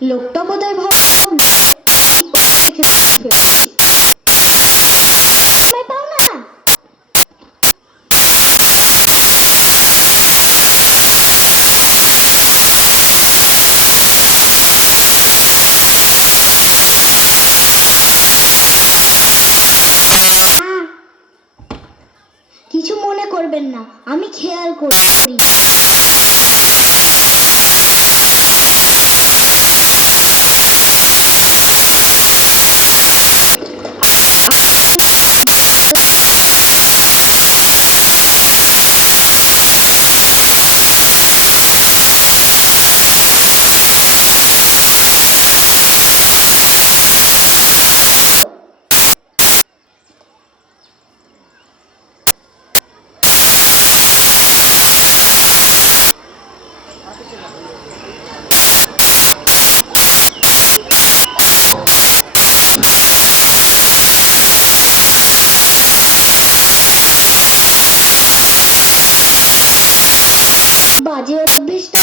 লোকটা বোধহয় ভাববে পাও না। কিছু মনে করবেন না, আমি খেয়াল করি। বাজে অভ্যেসটা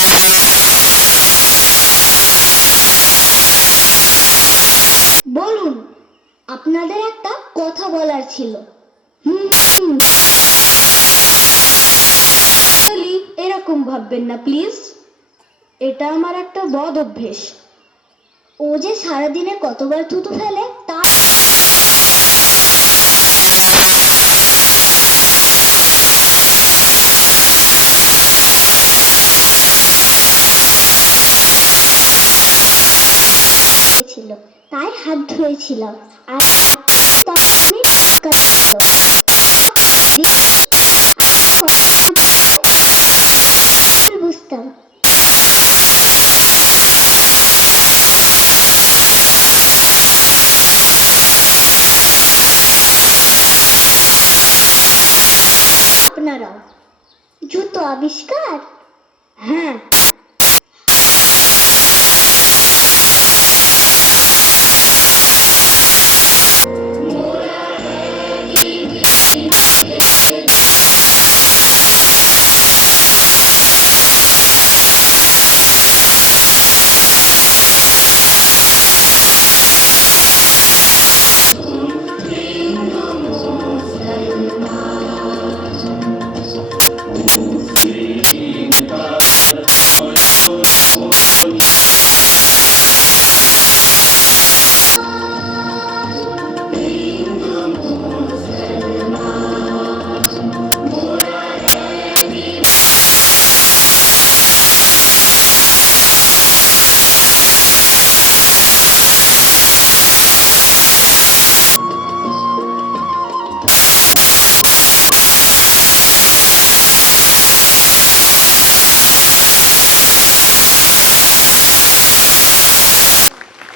বলুন, আপনাদের একটা কথা বলার ছিল। এরকম ভাববেন না প্লিজ, এটা আমার একটা বদ অভ্যেস। ও যে সারাদিনে কতবার থুতু ফেলে তার ছিল, তাই হাত ধুয়েছিলাম। আর আমি বুঝতাম। আপনারাও জুতো আবিষ্কার, হ্যাঁ।